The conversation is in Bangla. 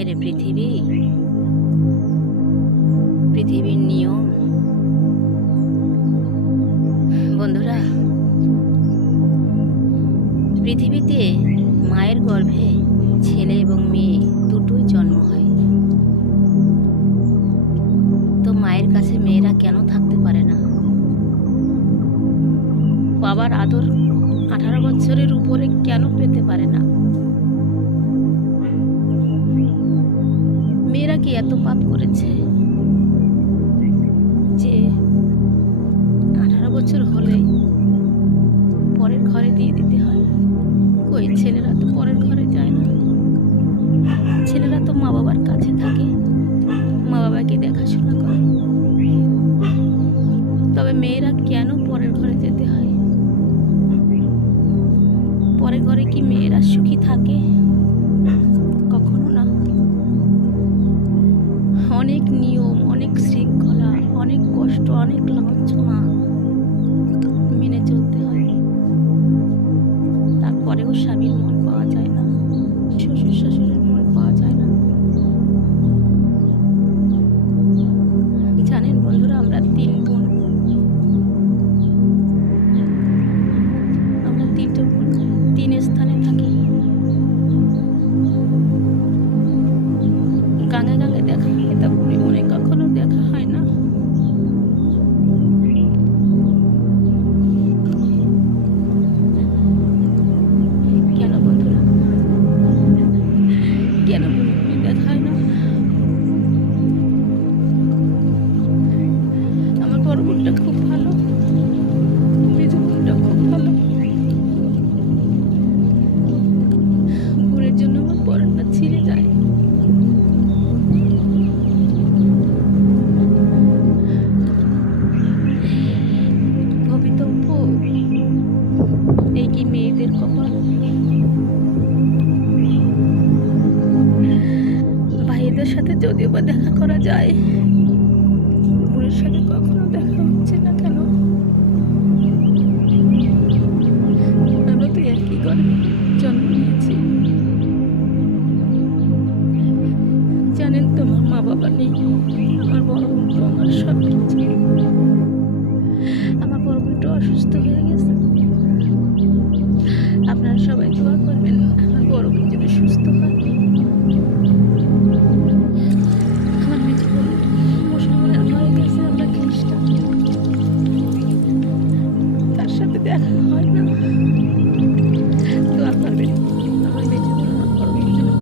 হায় রে পৃথিবী, পৃথিবীর নিয়ম। বন্ধুরা, পৃথিবীতে মায়ের গর্ভে ছেলে এবং মেয়ে দুটোই জন্ম হয়। তো মায়ের কাছে মেয়েরা কেন থাকতে পারে না? বাবার আদর 18 বছরের উপরে কেন পেতে পারে না? মেয়েরা কি এত পাপ করেছে যে 18 বছর হলে পরের ঘরে দিয়ে দিতে হয়? কই, ছেলেরা তো পরের ঘরে যায় না। ছেলেরা তো মা বাবার কাছে থাকে, মা বাবাকে দেখাশোনা করে। তবে মেয়েরা কেন পরের ঘরে যেতে হয়? পরের ঘরে কি মেয়েরা সুখী থাকে? কখনো না। অনেক নিয়ম, অনেক শৃঙ্খলা, অনেক কষ্ট, অনেক লাঞ্ছনা মেনে চলতে হয়। তারপরেও স্বামীর মন পাওয়া যায় না, শ্বশুর শাশুড়ির মন পাওয়া যায় না। জানেন বন্ধুরা, আমরা 3 বোন, আমরা 3টে বোন 3 স্থানে থাকি। গাঙে গাঙে দেখা হয়, তা মনে মনে কখনো দেখা হয় না। কেন বন্ধুরা, কেন মনে মনে দেখা হয় না? আমার বড় বোনটা খুব ভালো, মেজো বোনটা খুব ভালো। ভুলের জন্য আমার পরনটা ছিঁড়ে যায়। ভবিতব্য এই কি মেয়েদের কপাল? ভাইদের সাথে যদিও বা দেখা করা যায়, বোনের সাথে কখনো দেখা হচ্ছে না কেন? আমরা তো একই ঘরে জন্ম নিয়েছি। জানেন তো, আমার মা বাবা নেই। আমার বড় বোন তো আমার সব কিছু। আমার বড় বোনটা অসুস্থ হয়ে